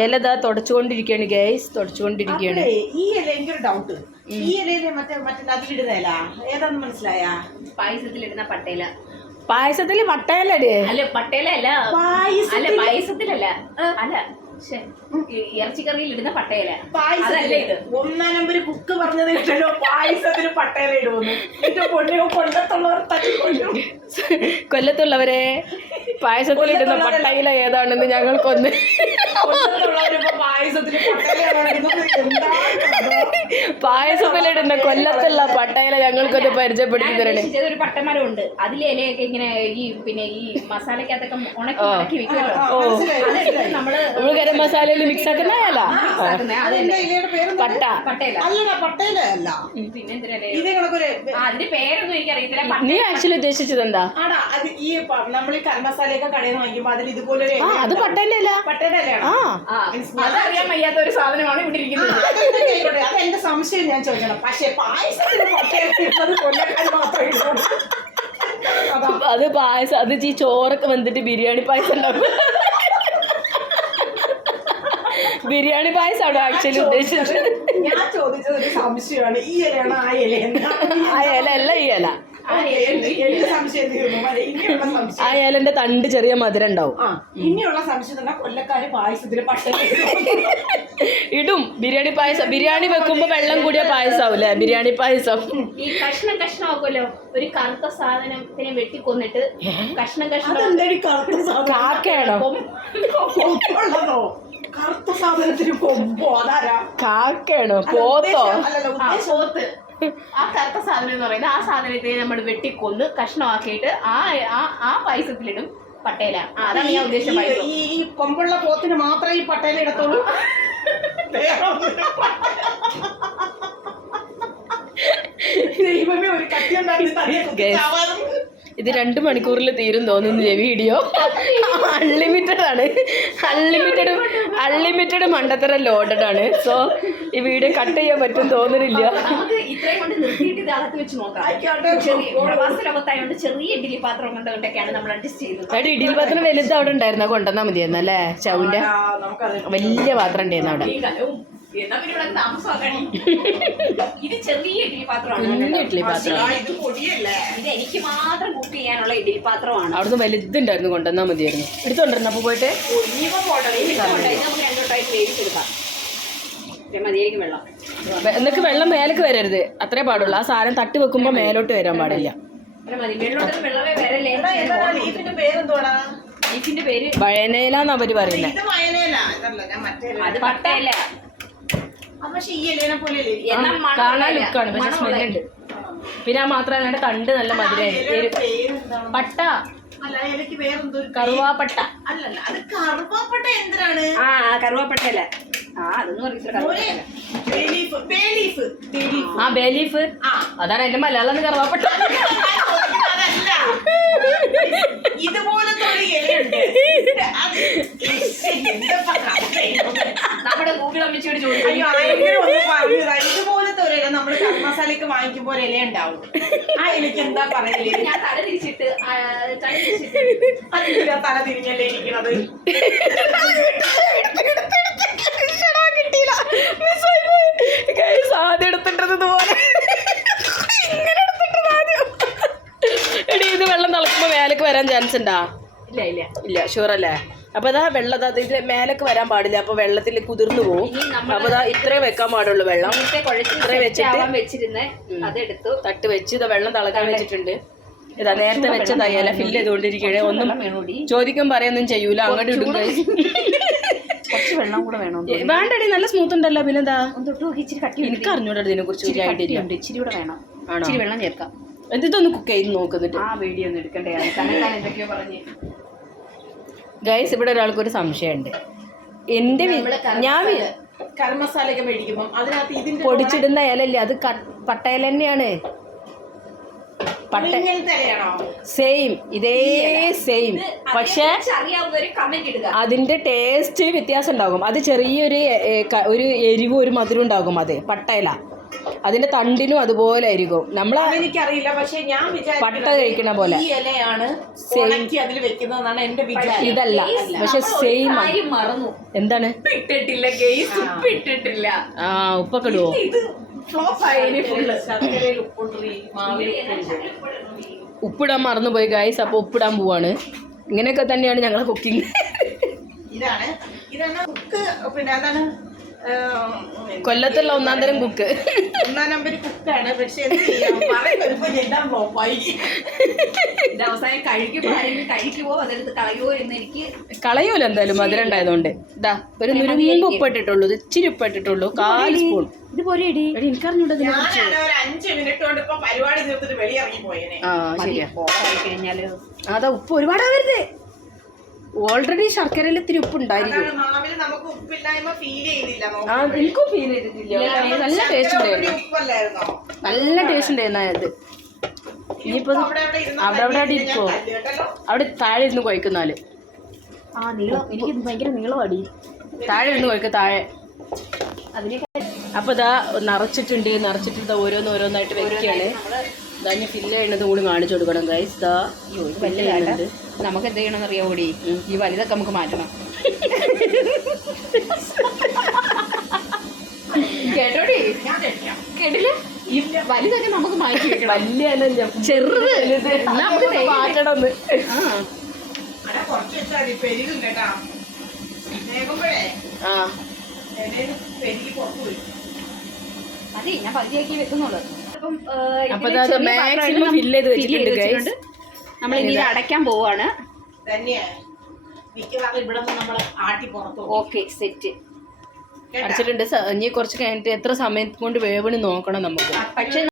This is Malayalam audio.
ഇലതാ തുടച്ചുകൊണ്ടിരിക്കുകയാണ് ഗൈസ്, തുടച്ചുകൊണ്ടിരിക്കുകയാണ്. ഈ ഇല എനിക്കൊരു ഡൗട്ട്, ഈ ഇലയിലെ മറ്റേ അതിലിടുന്ന ഇല ഏതാന്ന് മനസ്സിലായ? പായസത്തിലിടുന്ന പട്ടയില. പായസത്തില് പട്ടയല്ലേ? അല്ല പട്ടയില അല്ല, അല്ല പായസത്തിലല്ല, അല്ല ഇറച്ചിക്കറിയിൽ ഇടുന്ന പട്ടയില. അതല്ല ഇത്. 1 നമ്പർ കുക്ക് പറഞ്ഞത് കേട്ടോ, പായസത്തിന് പട്ടയില ഇടുന്നു. ഏറ്റവും പൊണ്ണിയോ കൊല്ലത്തുള്ളവർ തട്ടിക്കൊല്ലും. കൊല്ലത്തുള്ളവരെ, പായസത്തിലിടുന്ന പട്ടയില ഏതാണെന്ന് ഞങ്ങൾക്കൊന്ന് പായസത്തിലിടുന്ന കൊല്ലത്തുള്ള പട്ടയില ഞങ്ങൾക്കൊന്ന് പരിചയപ്പെടുത്തി തരണേ. ഒരു പട്ടമരം ഉണ്ട്, അതിലെ ഇലയൊക്കെ ഇങ്ങനെ ഈ പിന്നെ ഈ മസാലക്കകത്തൊക്കെ ഉണക്കി വെക്കുമല്ലോ. നമ്മള് ഗരം മസാലയിൽ മിക്സ് ആക്കുന്ന ഇല പട്ട. അതിന്റെ പേരൊന്നും എനിക്കറിയത്തില്ല. നീ ആക്ച്വലി ഉദ്ദേശിച്ചത് എന്താ? ഈ നമ്മൾ കരം മസാലയൊക്കെ കടയിൽ നിന്ന് വാങ്ങിക്കുമ്പോ അതിൽ ഇതുപോലെ അത് പട്ടേന്റെ ഇല. അതറിയാൻ വയ്യാത്ത ഒരു സാധനമാണ് ഇവിടെ ഇരിക്കുന്നത്. അതെന്റെ സംശയം ഞാൻ ചോദിക്കണം. പക്ഷെ പായസത്തിന് പട്ടേല കൊല്ലക്കാർ മാത്രമേ. അത് പായസം, അത് ഈ ചോറൊക്കെ വന്നിട്ട് ബിരിയാണി പായസം ഉണ്ടാക്കും. ബിരിയാണി പായസമാണോ ആക്ച്വലി ഉദ്ദേശിച്ചത്? ഞാൻ ചോദിച്ചത് ഒരു സംശയമാണ്, ഈ ഇലയാണോ ആ ഇല? ആ ഇല അല്ല, ഈ ഇല. ആ ഇലന്റെ തണ്ട് ചെറിയ മധുരം ഉണ്ടാവും. ഇനിയുള്ള സംശയം കൊല്ലക്കാര് പായസത്തിന് പട്ടേല ഇടും. ബിരിയാണി പായസം, ബിരിയാണി വെക്കുമ്പോ വെള്ളം കൂടിയ പായസാവൂല്ലേ ബിരിയാണി പായസം. ഈ കഷ്ണം കഷ്ണമാക്കുമല്ലോ, ഒരു കറുത്ത സാധനത്തിനെ വെട്ടിക്കൊന്നിട്ട് കഷ്ണം കഷ്ണം. കാക്കയാണോ? കറുത്ത സാധനത്തിന് കൊമ്പോ? അതാരാ? കാക്കയാണോ? പോത്തോ? പോത്ത്. ആ കറുത്ത സാധനം എന്ന് പറയുന്നത് ആ സാധനത്തെ നമ്മൾ വെട്ടിക്കൊന്ന് കഷ്ണമാക്കിയിട്ട് ആ പായസത്തിലിടും പട്ടേല. അതാണ് ഞാൻ ഉദ്ദേശിച്ച പായസം. ഈ കൊമ്പുള്ള പോത്തിന് മാത്രമേ ഈ പട്ടേല ഇടത്തുള്ളൂ. ദൈവമേ, ഒരു കത്തി ഉണ്ടായിരുന്നു. ഇത് 2 മണിക്കൂറിൽ തീരും തോന്നുന്നു വീഡിയോ. അൺലിമിറ്റഡ് ആണ്, അൺലിമിറ്റഡ് മണ്ടത്തരം ലോഡഡ് ആണ്. സോ ഈ വീഡിയോ കട്ട് ചെയ്യാൻ പറ്റും തോന്നുന്നില്ല. നമുക്ക് ഇത്രയും കൊണ്ട് നിർത്തിയിട്ട് ഇതകത്ത് വെച്ച് നോക്കാം. പ്രവാസ ലോകത്തായോണ്ട് ചെറിയ ഇഡ്ഡലി പാത്രം കൊണ്ടൊക്കെയാണ് നമ്മൾ അഡ്ജസ്റ്റ് ചെയ്തത്. ഇഡ്ഡലി പാത്രം വലുത് അവിടെ ഉണ്ടായിരുന്ന കൊണ്ടുവന്നാൽ മതിയായിരുന്നു അല്ലേ? ചൗന്റെ വലിയ പാത്രം ഉണ്ടായിരുന്നു അവിടെ. ഇത് ചെറിയ ഇഡ്ഡലി പാത്രമാണ്. ഇഡ്ഡലി പാത്രം ഇത് എനിക്ക് മാത്രം കുക്ക് ചെയ്യാനുള്ള ഇഡ്ഡലി പാത്രമാണ്. അവിടുന്ന് വലുതുണ്ടായിരുന്നു, കൊണ്ടുവന്നാൽ മതിയായിരുന്നു. എടുത്തോണ്ടിരുന്നു അപ്പൊ പോയിട്ട് നമുക്ക് 2 വട്ടമായിട്ട് വേവിച്ചെടുക്കാം. മതിയായിരിക്കും വെള്ളം. എന്നൊക്കെ വെള്ളം മേലേക്ക് വരരുത്, അത്രേ പാടുള്ളൂ. ആ സാധനം തട്ടി വെക്കുമ്പോ മേലോട്ട് വരാൻ പാടില്ല. വെള്ളമേ വരല്ലേ. ബീഫിന്റെ പേര് വയനയിലാന്ന് അവര് പറയുന്നത്. അത് പട്ടയല്ല. കാണാൻ ലുക്കാണ്, പക്ഷെ സ്മെല്ലുണ്ട്. പിന്നെ ആ മാത്രമല്ല തണ്ട് നല്ല മധുരമായി. പട്ട, കറുവാപ്പട്ട. അല്ലല്ല, അത് കറുവാപ്പട്ട എന്തിനാണ്? കറുവാപ്പട്ടയല്ല. അതൊന്നും അറിയില്ല. Bay leaf. അതാണ് എന്റെ മലയാളം കറുവാപ്പട്ട. ഇതുപോലത്തെ ഒരു ഇലയുണ്ട്. നമ്മുടെ ഗൂഗിൾ അമ്മച്ചിയോട് ചോദിച്ചു. ഇതുപോലത്തെ ഒരു ഇല നമ്മള് കറി മസാലയൊക്കെ വാങ്ങിക്കുമ്പോൾ ഇല ഉണ്ടാവും. ആ ഇലക്ക് എന്താ പറയല്? ഞാൻ തല തിരിച്ചിട്ട് തല തിരിഞ്ഞല്ലേ ഇരിക്കണത്. ആദ്യം എടുത്തിട്ടത് പോലെ എടി, ഇത് വെള്ളം തിളക്കുമ്പോ മേലേക്ക് വരാൻ ചാൻസ് ഉണ്ടാ? ഇല്ല, ഷുവർ അല്ലേ? അപ്പൊ അതാ വെള്ളം ഇത് മേലേക്ക് വരാൻ പാടില്ല, അപ്പൊ വെള്ളത്തിൽ കുതിർന്നു പോകും. അപ്പൊ അതാ ഇത്രേ വെക്കാൻ പാടുള്ളൂ വെള്ളം. ഇത്രേ വെച്ചിട്ട് തട്ട് വെച്ച് ഇതാ വെള്ളം തിളക്കാൻ വെച്ചിട്ടുണ്ട്. ഇതാ നേരത്തെ വെച്ചതാ ഇല ഫില്ല് ചെയ്തുകൊണ്ടിരിക്കണേ. ഒന്നും ചോദിക്കാൻ പറയൊന്നും ചെയ്യൂല, അങ്ങോട്ട് ഇടും. വെള്ളം കൂടെ വേണോ? വേണ്ടടി, നല്ല സ്മൂത്ത് ഉണ്ടല്ലോ. പിന്നെന്താ, എനിക്ക് അറിഞ്ഞൂടാ ഇതിനെ കുറിച്ച്. ഇച്ചിരി കൂടെ വേണം. ഇച്ചിരി വെള്ളം ചേർക്കാം. എന്തൊന്ന് കുക്ക് ചെയ്ത് നോക്കുന്നുണ്ട്. ആ വീഡിയോ ഒന്നും എടുക്കണ്ടേ, എന്തൊക്കെയോ പറഞ്ഞ്. ഗൈസ്, ഇവിടെ ഒരാൾക്കൊരു സംശയമുണ്ട്. എന്റെ ഞാൻ കറി മസാലയൊക്കെ മേടിക്കുമ്പോൾ അതിനകത്ത് ഇതിന്റെ പൊടിച്ചിടുന്ന ഇലല്ലേ, അത് പട്ടയില തന്നെയാണ്. സെയിം, ഇതേ സെയിം. പക്ഷെ അതിന്റെ ടേസ്റ്റ് വ്യത്യാസം ഉണ്ടാകും. അത് ചെറിയൊരു എരിവും ഒരു മധുരം ഉണ്ടാകും. അത് പട്ടയില. അതിന്റെ തണ്ടിനും അതുപോലെ ആയിരിക്കും നമ്മളെ എനിക്കറിയില്ല, പക്ഷെ ഞാൻ പട്ട കഴിക്കണ പോലെ ഈ ഇലയാണ് ഉണക്കി അതിൽ വെക്കുന്നതെന്നാണ് എന്റെ വിചാരം. ഇതല്ല, പക്ഷെ സെയിം കാര്യം മറന്നു. എന്താണ് ഇട്ടിട്ടില്ല ഗെയ്സ്, ഉപ്പ് ഇട്ടിട്ടില്ല. ആ ഉപ്പൊക്കെ ഇടുവോ? ഇത് ഫ്ലോപ്പ് ആയി ഫുള്ള്. ശർക്കരയിൽ ഉപ്പിട്ട് മാവിൽ ഉപ്പിട്ട്. ഉപ്പിടാൻ മറന്നുപോയി ഗൈസ്. അപ്പോൾ ഉപ്പിടാൻ പോവാണ്. ഇങ്ങനെയൊക്കെ തന്നെയാണ് ഞങ്ങളെ കുക്കിംഗ്. ഇതാണ് കുക്ക്. പിന്നെ അതാണ് കൊല്ലത്തുള്ള ഒന്നാം തരം കുക്ക്. 1 നമ്പർ കുക്കാണ്. പക്ഷെ എന്ത് ചെയ്യാം, പറയുമ്പോ എല്ലാം ഫ്ലോപ്പായി. ഇത് അവസാനം കഴിക്കുമോ അതെടുത്ത് കളയോ എന്ന് എനിക്ക് കളയൂല എന്തായാലും മധുരം ഉണ്ടായതുകൊണ്ട്. ഇതാ ഒരു നുരുമ്പ് ഉപ്പിട്ടിട്ടുള്ളൂ, ഇച്ചിരി ഉപ്പിട്ടിട്ടുള്ളൂ, 1/4 സ്പൂൺ. ഇത് പോലെ ഇടി. എനിക്കറിഞ്ഞൂടെ ഞാനാണ് ഒരു 5 മിനിറ്റ് കൊണ്ട് ഇപ്പൊ പരിപാടി തീർത്തിട്ട് വെളിയിറങ്ങി പോയേനെ. ആ ശരിയാ. കഴിഞ്ഞാല് അതാ ഉപ്പ് ഒരുപാടാവരുത്. ഓൾറെഡി ശർക്കരയിൽ ഇത്തിരി ഉപ്പ് ഉണ്ടായിരിക്കും. മാവിൽ നമുക്ക് ഉപ്പില്ലായ്മ ഫീൽ ചെയ്തില്ല. ആ എനിക്കും ഫീൽ ചെയ്തിട്ടില്ല. നല്ല ടേസ്റ്റ് ഉണ്ടായിരുന്നു, ഉപ്പല്ലായിരുന്നോ? നല്ല ടേസ്റ്റ് ഉണ്ടായിരുന്നു അത്. ഇനിയിപ്പോ അവിടെ ഇരിക്കോ? അവിടെ താഴെ ഇരുന്ന് കുഴക്കുന്നാല്. ആ നീളം എനിക്ക് ഭയങ്കര നീളം അടി. താഴെ ഇരുന്ന് കുഴക്ക, താഴെ. അപ്പൊ ഇതാ നിറച്ചിട്ട് ഓരോന്നായിട്ട് വെക്കുകയാണ്. ഇതാ ഞാൻ ഫില്ല് ചെയ്യണത് കൂടി കാണിച്ചു കൊടുക്കണം ഗൈസ്. ഇതാ വലുതായിട്ട് നമുക്ക് എന്ത് ചെയ്യണമെന്ന് അറിയാം കൂടി. ഈ വലുതൊക്കെ നമുക്ക് മാറ്റണം. കേട്ടോടി, കേട്ടില്ല? ഈ വലുതൊക്കെ നമുക്ക് മാറ്റി വെക്കണം. വലിയ ചെറുത് നമുക്ക് മാറ്റണം. കുറച്ച് വെച്ചാൽ പെരുകും കേട്ടാ. വേകുമ്പോഴേ ആ പെരുകി പുറത്തു വരും. മതി, ഞാൻ പകുതിയാക്കി വെക്കുന്നുള്ളൂ. അപ്പൊ മാക്സിമം ഫില്ല് ചെയ്ത് വെച്ചിട്ടുണ്ട്. നമ്മൾ ഇനി ഇത് അടയ്ക്കാൻ പോവാണ്. തന്നെയാ മിക്കവാറും ഇവിടെ നിന്ന് നമ്മൾ ആട്ടി പുറത്തു. ഓക്കെ സെറ്റ് അടച്ചിട്ടുണ്ട്. ഇനി കുറച്ച് കഴിഞ്ഞിട്ട് എത്ര സമയം കൊണ്ട് വേവണ് നോക്കണം നമുക്ക്. പക്ഷെ